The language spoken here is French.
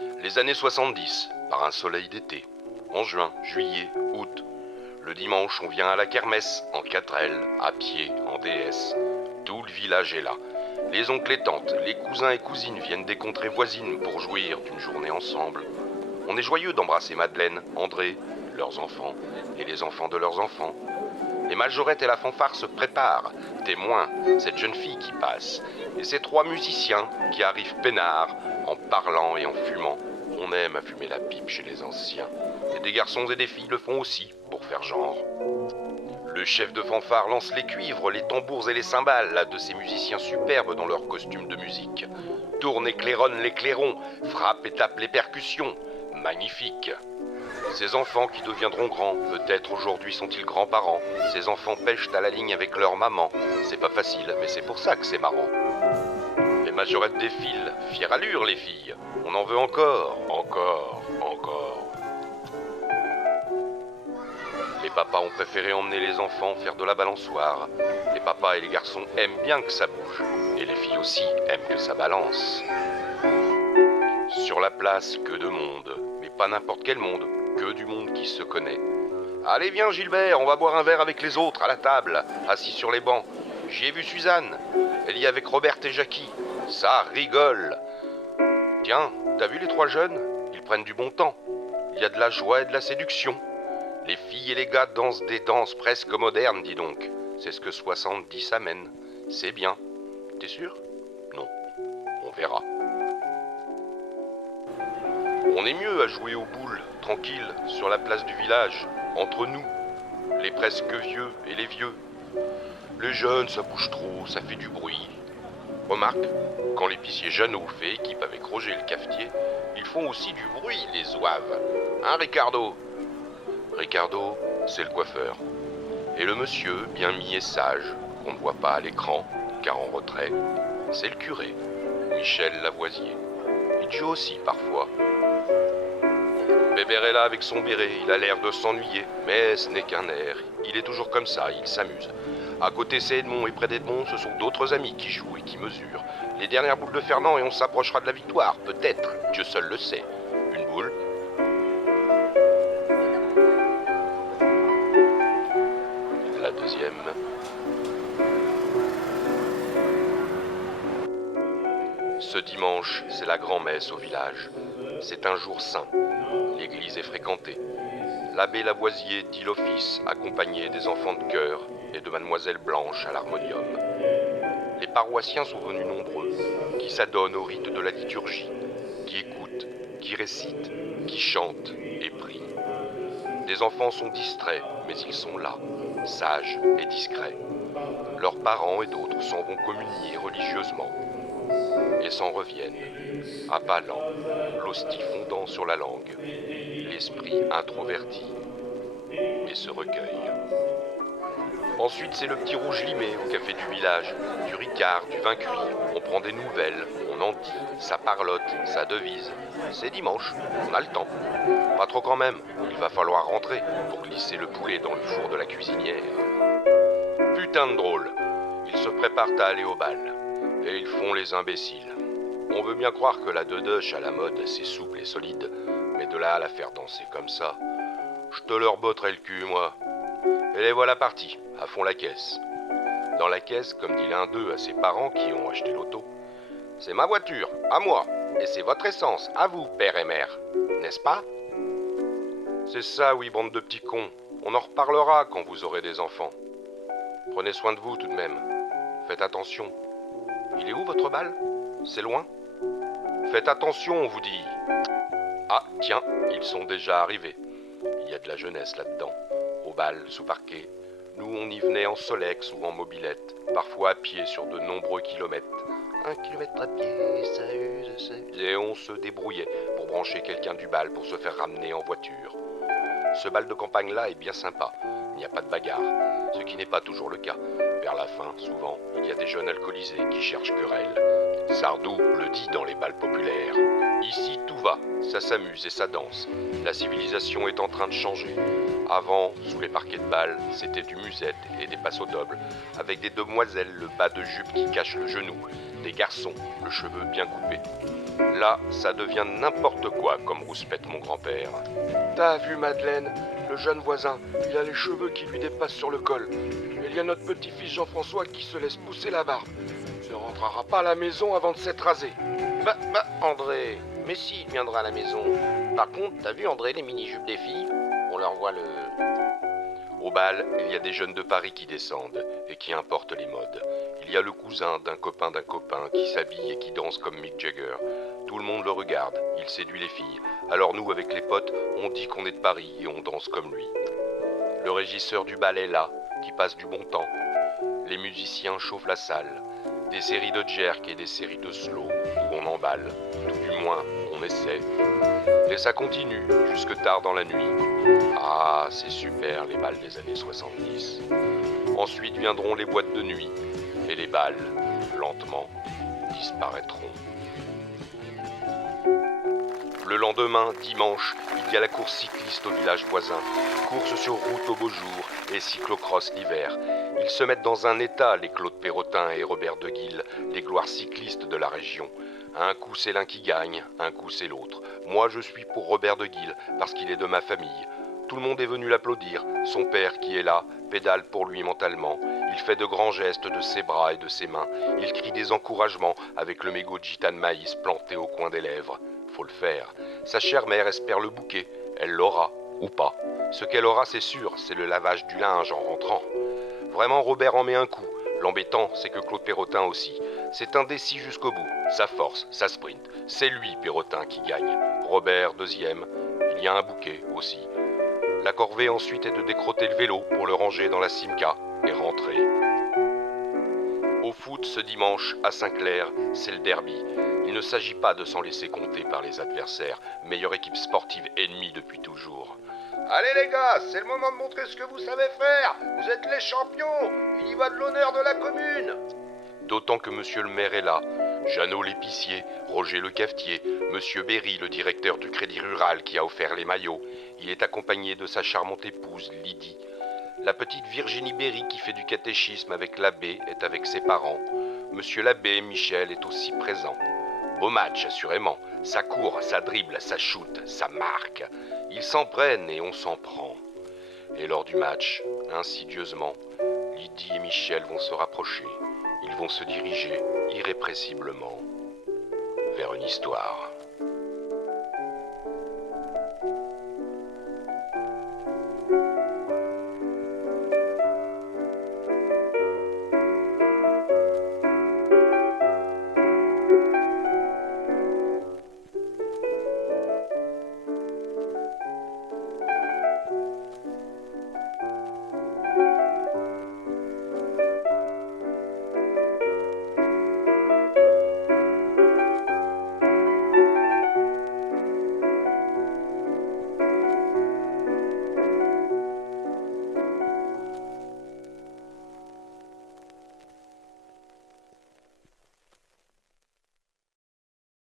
Les années 70, par un soleil d'été. En juin, juillet, août. Le dimanche, on vient à la kermesse, en 4L, à pied, en DS. Tout le village est là. Les oncles et tantes, les cousins et cousines viennent des contrées voisines pour jouir d'une journée ensemble. On est joyeux d'embrasser Madeleine, André, leurs enfants et les enfants de leurs enfants. Les majorettes et la fanfare se préparent, témoins, cette jeune fille qui passe, et ces trois musiciens qui arrivent peinards, en parlant et en fumant. On aime à fumer la pipe chez les anciens, et des garçons et des filles le font aussi, pour faire genre. Le chef de fanfare lance les cuivres, les tambours et les cymbales de ces musiciens superbes dans leurs costumes de musique. Tourne et claironne les clairons, frappe et tape les percussions. Magnifique. Ces enfants qui deviendront grands, peut-être aujourd'hui sont-ils grands-parents. Ces enfants pêchent à la ligne avec leur maman. C'est pas facile, mais c'est pour ça que c'est marrant. Les majorettes défilent, fière allure les filles. On en veut encore, encore, encore. Les papas ont préféré emmener les enfants faire de la balançoire. Les papas et les garçons aiment bien que ça bouge. Et les filles aussi aiment que ça balance. Sur la place, que de monde. Mais pas n'importe quel monde. Que du monde qui se connaît. Allez viens Gilbert, on va boire un verre avec les autres à la table, assis sur les bancs. J'y ai vu Suzanne. Elle y est avec Robert et Jackie. Ça rigole. Tiens, t'as vu les trois jeunes? Ils prennent du bon temps. Il y a de la joie et de la séduction. Les filles et les gars dansent des danses presque modernes, dis donc. C'est ce que 70 amène. C'est bien. T'es sûr? Non. On verra. On est mieux à jouer aux boules, tranquille, sur la place du village, entre nous, les presque vieux et les vieux. Les jeunes, ça bouge trop, ça fait du bruit. Remarque, quand l'épicier Jeannot fait équipe avec Roger le cafetier, ils font aussi du bruit, les zouaves. Hein, Ricardo? Ricardo, c'est le coiffeur. Et le monsieur, bien mis et sage, qu'on ne voit pas à l'écran, car en retrait, c'est le curé, Michel Lavoisier. Il joue aussi parfois. Bébert est là avec son béret, il a l'air de s'ennuyer, mais ce n'est qu'un air. Il est toujours comme ça, il s'amuse. À côté, c'est Edmond, et près d'Edmond, ce sont d'autres amis qui jouent et qui mesurent. Les dernières boules de Fernand, et on s'approchera de la victoire, peut-être, Dieu seul le sait. Une boule. La deuxième. Ce dimanche, c'est la grand-messe au village. C'est un jour saint. L'église est fréquentée. L'abbé Lavoisier dit l'office, accompagné des enfants de chœur et de Mademoiselle Blanche à l'harmonium. Les paroissiens sont venus nombreux, qui s'adonnent au rite de la liturgie, qui écoutent, qui récitent, qui chantent et prient. Des enfants sont distraits, mais ils sont là, sages et discrets. Leurs parents et d'autres s'en vont communier religieusement et s'en reviennent, à pas lents, l'hostie fondant sur la langue, l'esprit introverti, et se recueille. Ensuite, c'est le petit rouge limé au café du village, du Ricard, du vin cuit. On prend des nouvelles, on en dit, ça parlote, ça devise. C'est dimanche, on a le temps. Pas trop quand même, il va falloir rentrer pour glisser le poulet dans le four de la cuisinière. Putain de drôle, ils se préparent à aller au bal. Et ils font les imbéciles. On veut bien croire que la deudeuche à la mode, c'est souple et solide, mais de là à la faire danser comme ça, je te leur botterai le cul, moi. Et les voilà partis, à fond la caisse. Dans la caisse, comme dit l'un d'eux à ses parents qui ont acheté l'auto, c'est ma voiture, à moi, et c'est votre essence, à vous, père et mère, n'est-ce pas? C'est ça, oui, bande de petits cons. On en reparlera quand vous aurez des enfants. Prenez soin de vous tout de même. Faites attention. Il est où votre bal? C'est loin? Faites attention, on vous dit. Ah, tiens, ils sont déjà arrivés. Il y a de la jeunesse là-dedans. Au bal, sous parquet. Nous, on y venait en Solex ou en mobilette, parfois à pied sur de nombreux kilomètres. 1 kilomètre à pied, ça use. Et on se débrouillait pour brancher quelqu'un du bal pour se faire ramener en voiture. Ce bal de campagne-là est bien sympa. Il n'y a pas de bagarre, ce qui n'est pas toujours le cas. Vers la fin, souvent, il y a des jeunes alcoolisés qui cherchent querelle. Sardou le dit dans les bals populaires. Ici, tout va, ça s'amuse et ça danse. La civilisation est en train de changer. Avant, sous les parquets de bal, c'était du musette et des passes au double, avec des demoiselles le bas de jupe qui cache le genou, des garçons le cheveu bien coupé. Là, ça devient n'importe quoi, comme rouspète mon grand-père. T'as vu Madeleine, le jeune voisin, il a les cheveux qui lui dépassent sur le col. Et il y a notre petit-fils Jean-François qui se laisse pousser la barbe. Il ne rentrera pas à la maison avant de s'être rasé. Bah, André, mais si, il viendra à la maison. Par contre, t'as vu André, les mini-jupes des filles? On leur voit le... Au bal, il y a des jeunes de Paris qui descendent et qui importent les modes. Il y a le cousin d'un copain qui s'habille et qui danse comme Mick Jagger. Tout le monde le regarde, il séduit les filles. Alors nous, avec les potes, on dit qu'on est de Paris et on danse comme lui. Le régisseur du bal est là, qui passe du bon temps. Les musiciens chauffent la salle. Des séries de jerk et des séries de slow où on emballe. Tout du moins, on essaie. Et ça continue jusque tard dans la nuit. Ah, c'est super les bals des années 70. Ensuite viendront les boîtes de nuit. Et les bals, lentement, disparaîtront. Le lendemain, dimanche, il y a la course cycliste au village voisin. Course sur route au beau jour et cyclocross l'hiver. Ils se mettent dans un état, les Claude Perrotin et Robert de Guil, les gloires cyclistes de la région. Un coup c'est l'un qui gagne, un coup c'est l'autre. Moi je suis pour Robert de Guil, parce qu'il est de ma famille. Tout le monde est venu l'applaudir. Son père qui est là, pédale pour lui mentalement. Il fait de grands gestes de ses bras et de ses mains. Il crie des encouragements avec le mégot de gitane maïs planté au coin des lèvres. Faut le faire. Sa chère mère espère le bouquet. Elle l'aura, ou pas. Ce qu'elle aura, c'est sûr, c'est le lavage du linge en rentrant. Vraiment, Robert en met un coup. L'embêtant, c'est que Claude Perrotin aussi. C'est indécis jusqu'au bout. Ça force, ça sprint. C'est lui, Perrotin, qui gagne. Robert, deuxième. Il y a un bouquet aussi. La corvée ensuite est de décrotter le vélo pour le ranger dans la Simca et rentrer. Au foot, ce dimanche, à Saint-Clair, c'est le derby. Il ne s'agit pas de s'en laisser compter par les adversaires, meilleure équipe sportive ennemie depuis toujours. Allez les gars, c'est le moment de montrer ce que vous savez faire. Vous êtes les champions. Il y va de l'honneur de la commune. D'autant que monsieur le maire est là. Jeannot l'épicier, Roger le cafetier, monsieur Berry le directeur du Crédit Rural qui a offert les maillots. Il est accompagné de sa charmante épouse Lydie. La petite Virginie Berry qui fait du catéchisme avec l'abbé est avec ses parents. Monsieur l'abbé Michel est aussi présent. Beau match, assurément. Ça court, ça dribble, ça shoot, ça marque. Ils s'en prennent et on s'en prend. Et lors du match, insidieusement, Lydie et Michel vont se rapprocher. Ils vont se diriger irrépressiblement vers une histoire.